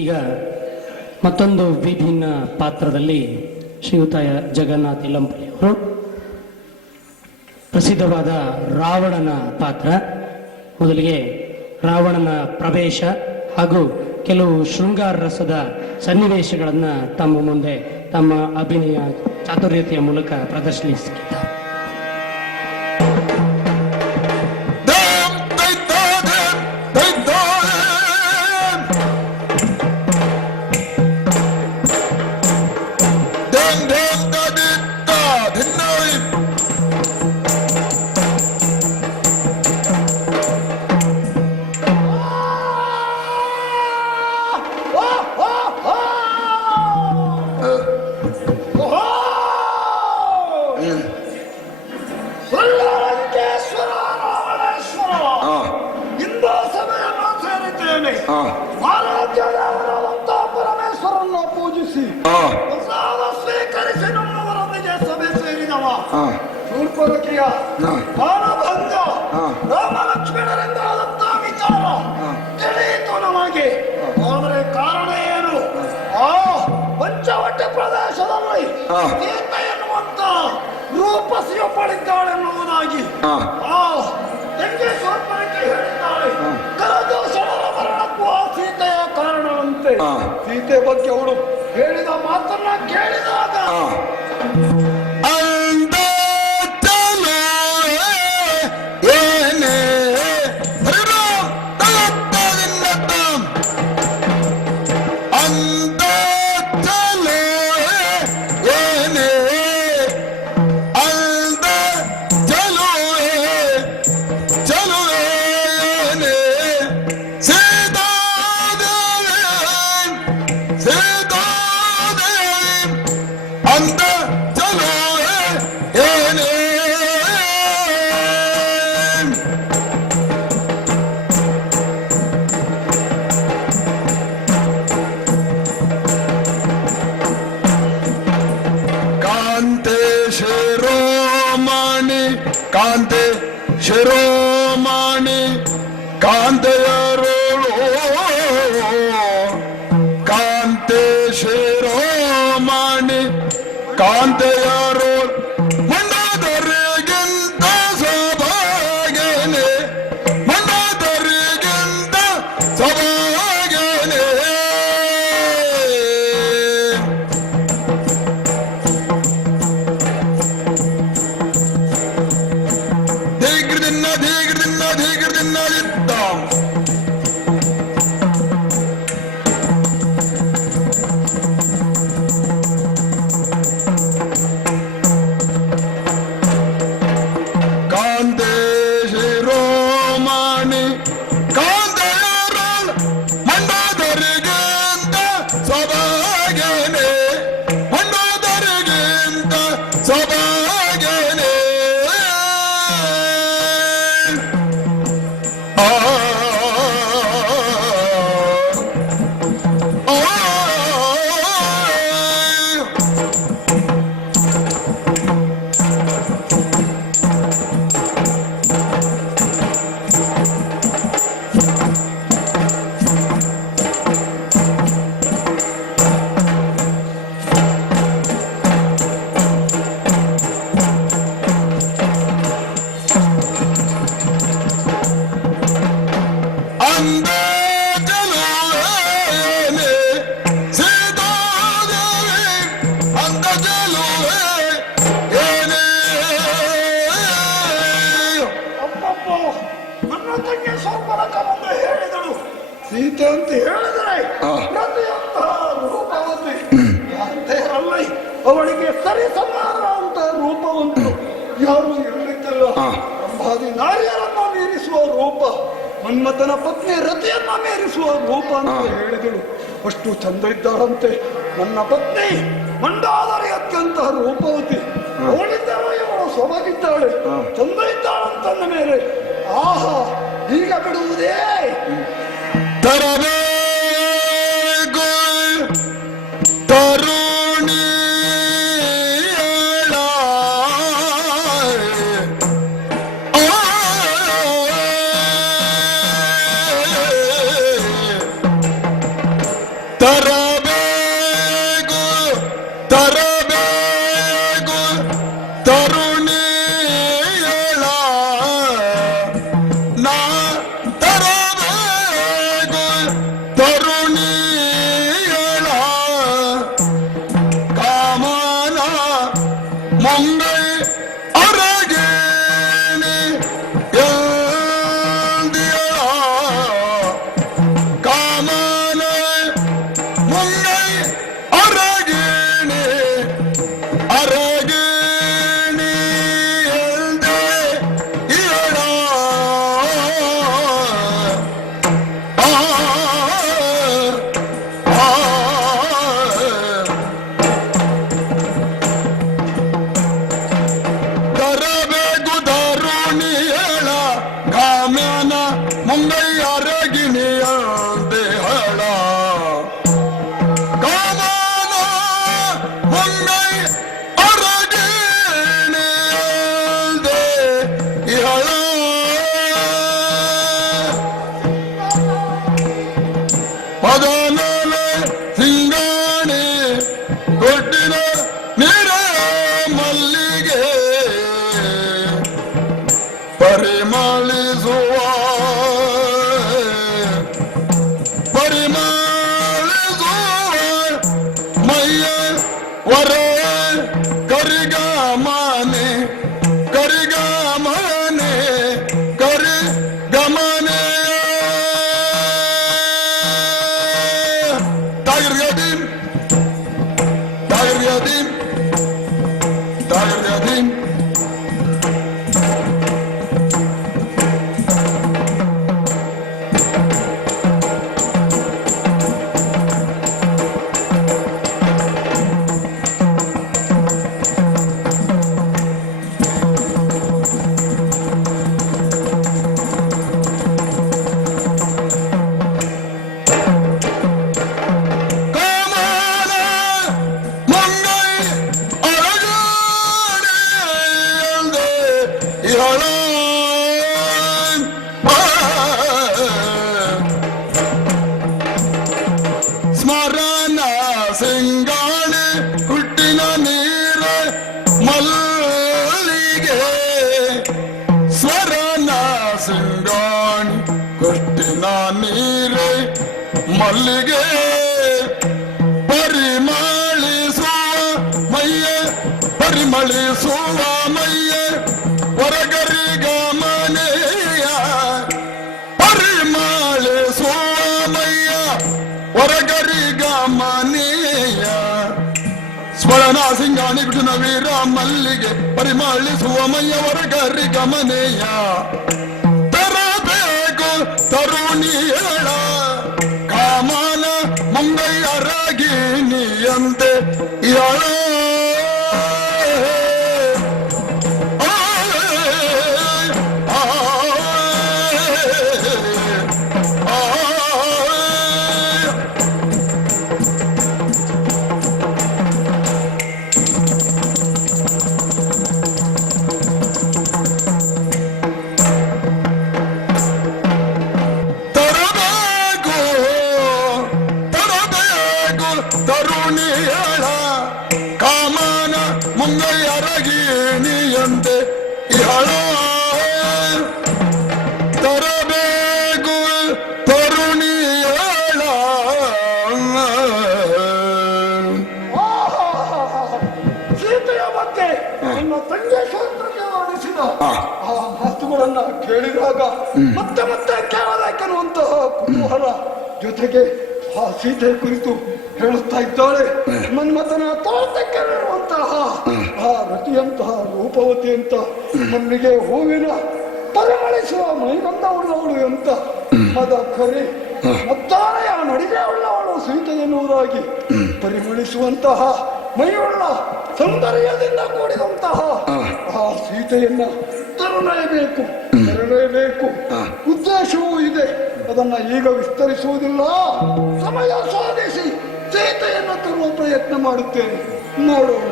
ಈಗ ಮತ್ತೊಂದು ವಿಭಿನ್ನ ಪಾತ್ರದಲ್ಲಿ ಶ್ರೀಯುತ ಜಗನ್ನಾಥ್ ಇಲ್ಲಂಪಳ್ಳಿಯವರು ಪ್ರಸಿದ್ಧವಾದ ರಾವಣನ ಪಾತ್ರ. ಮೊದಲಿಗೆ ರಾವಣನ ಪ್ರವೇಶ ಹಾಗೂ ಕೆಲವು ಶೃಂಗಾರ ರಸದ ಸನ್ನಿವೇಶಗಳನ್ನು ತಮ್ಮ ಮುಂದೆ ತಮ್ಮ ಅಭಿನಯ ಚಾತುರ್ಯತೆಯ ಮೂಲಕ ಪ್ರದರ್ಶಿಸಿದ್ದಾರೆ. ಪರಮೇಶ್ವರನ್ನು ಪೂಜಿಸಿ ಪ್ರಸಾದ ಸ್ವೀಕರಿಸಿ ನಮ್ಮವರೊಂದಿಗೆ ಸಭೆ ಸೇರಿದವ ಶೂರ್ಪನಖಿಯ ಮಾನಭಂಗ ರಾಮಲಕ್ಷ್ಮಣರಿಂದ ಆದಂತ ವಿಚಾರ ತಿಳಿಯಿತು ನಮಗೆ. ಆದರೆ ಕಾರಣ ಏನು? ಆ ಪಂಚವಟಿ ಪ್ರದೇಶದಲ್ಲಿ ಸೀತೆ ಎನ್ನುವಂತ ರೂಪಸಿಯೊಬ್ಬಳಿದ್ದಾಳೆನ್ನುವುದಾಗಿ ಆ ತಂಗಿ ಶೂರ್ಪನಖಿ ಹೇಳಿದ್ದಾಳೆ. ಕರದೂಷಣರ ಮರಣಕ್ಕೂ ಆ ಸೀತೆಯ ಕಾರಣವಂತೆ. ಸೀತೆ ಬಗ್ಗೆ ಅವಳು ಹೇಳಿದ ಮಾತನ್ನ ಕೇಳಿದಾಗ ಕಾಂತೆ ಶಿರೋಮಣಿ ಕಾಂತೆಯರೋಳು ಕಾಂತೆ ಶಿರೋಮಣಿ ಕಾಂತೆಯರೋಳು ಮಂಡದರಿಗಿಂತ ಸಭಾಗನೆ ಮಂಡದರಿಗಿಂತ ಸಭಾಗನೆ ಸೀತೆ ಅಂತ ಹೇಳಿದರೆ ಪ್ರತಿಯೊಂತಹ ರೂಪವತಿ ಅಲ್ಲ, ಅವಳಿಗೆ ಸರಿ ಸಮಾನ ಅಂತ ರೂಪವಂತು ಯಾರು ಇರಲಿಕ್ಕಿಲ್ಲ. ಅಂಬಾದಿ ನಾರಿಯರನ್ನ ಮೀರಿಸುವ ರೂಪ, ಮನ್ಮಥನ ಪತ್ನಿ ರತಿಯನ್ನ ಮೀರಿಸುವ ರೂಪ ಅಂತ ಹೇಳಿದಳು. ಅಷ್ಟು ಚಂದ ಇದ್ದಾಳಂತೆ ನನ್ನ ಪತ್ನಿ ಮಂಡಾದರಿ ಅತ್ಯಂತ ರೂಪವತಿ. ಅವಳಿದ್ದವ ಇವಳು ಸೊಬಗಿದ್ದಾಳೆ, ಚಂದ ಇದ್ದಾಳಂತಂದ ಮೇಲೆ ಆಹಾ ಈಗ ಬಿಡುವುದೇ ತರಬೇಕು ತರುಣಿ ತರಬೇಕು ತರಬೇಕು ತರುಣಿಯಳ ನಾ ತರಬೇಕು ತರುಣಿಯಳ ಕಾಮನ ಮಂಗೈ ಅರಗೇನೆ ಎಂದಿಯಳ ಕಾಮನ ಮಂಗೈ ಅರಗೇನೆ ಅರಗೇನೆ ಎಂದೆ ಇಯಳ ಆ ತರಬೇಕು ತರುಣಿಯಳ ಕಾಮ್ಯನ ಮುಂಗೈ ಅರಗಿಣಿಯ ದೇಹಳ ಕಾಮನ ಮುಂಗೈ ಅರಗಿಣಿಯಲ್ದೆ ಇಹಳ ಪದನಲ ಸಿಂಗಾಣಿ ಕೊಟ್ಟಿನ ನೀರ ಮಲ್ಲಿಗೆ ಪರಿಮಳಿಸುವ ಪರಿಮಳಿಸುವ ಮೈಯ ವರ ಕರಿಗಮನೆ ಕರಿಗಮನೆ ಕರಿಗಮನೆ Tiger Yadim Tiger Yadim Tiger Yadim ಕಾಮನ ಮಂಗೈ ಅರಗಣೆಯಲ್ದೆ ಇಹಳ ಸ್ಮರಣ ಸಿಂಗಾಣಿ ಹುಟ್ಟಿನ ನೀರ ಮಲ್ಲಿಗೆ ಸ್ವರಣ ಸಿಂಗಾಣಿ ಹುಟ್ಟಿನ ನೀರ ಮಲ್ಲಿಗೆ ಪರಿಮಳಿಸುವ ಮೈಯ ಪರಿಮಳಿಸುವ ಮೈಯ ಹೊರಗರಿಗಮನೆಯ ಪರಿಮಳಿಸುವ ಮೈಯ ಹೊರಗರಿಗಮನೆಯ ಸ್ವರಣ ಸಿಂಗಾಣಿ ಬಿಟ್ಟು ವೀರ ಮಲ್ಲಿಗೆ ಪರಿಮಳಿಸುವ ಮೈಯ ಹೊರಗರಿಗಮನೆಯ ತರಬೇಕು ತರುಣಿಯಳ ಕಾಮನ ಮುಂಗೈ ಅರಗಿಣಿಯಂತೆ ಇಯಳ ತರಬೇಕು ತರಬೇಕು ತರುಣಿಯಳ ಕಾಮನ ಮುಂಗೈ ಅರಗಿಣಿಯಂತೆ ಇಹಳ ತರಬೇಕು ತರುಣಿಯಳ ಸೀತೆಯ ಬಗ್ಗೆ ನನ್ನ ತಂದೆ ಶಾಸ್ತ್ರಕ್ಕೆ ಆಡಿಸಿದ ಆ ಮಾತುಗಳನ್ನ ಕೇಳಿದಾಗ ಮತ್ತೆ ಮತ್ತೆ ಕೇಳಬೇಕೆನ್ನುವಂತಹ ಕುತೂಹಲ ಜೊತೆಗೆ ಆ ಸೀತೆ ಕುರಿತು ಹೇಳುತ್ತಾ ಇದ್ದಾಳೆ. ಮನ್ಮಥನ ತೋಟಕ್ಕೆರುವಂತಹ ಆ ರತಿಯಂತಹ ರೂಪವತಿ ಅಂತ ಮಲ್ಲಿಗೆ ಹೂವಿನ ಪರಿಮಳಿಸುವ ಮೈಗಂಧ ಉಳ್ಳವಳು ಅಂತ ಮದ ಕರೆ ಮತ್ತಾರೆಯ ನಡಿಗೆ ಉಳ್ಳವಳು ಸೀತೆ ಎನ್ನುವುದಾಗಿ ಪರಿಮಳಿಸುವಂತಹ ಮೈಯುಳ್ಳ ಸೌಂದರ್ಯದಿಂದ ಕೂಡಿದಂತಹ ಆ ಸೀತೆಯನ್ನ ತರಲೇಬೇಕು ಉದ್ದೇಶವೂ ಇದೆ. ಅದನ್ನ ಈಗ ವಿಸ್ತರಿಸುವುದಿಲ್ಲ. ಸಮಯ ಸಾಧಿಸಿ ಸೀತೆಯನ್ನು ತರುವ ಪ್ರಯತ್ನ ಮಾಡುತ್ತೇನೆ. ನೋಡೋಣ.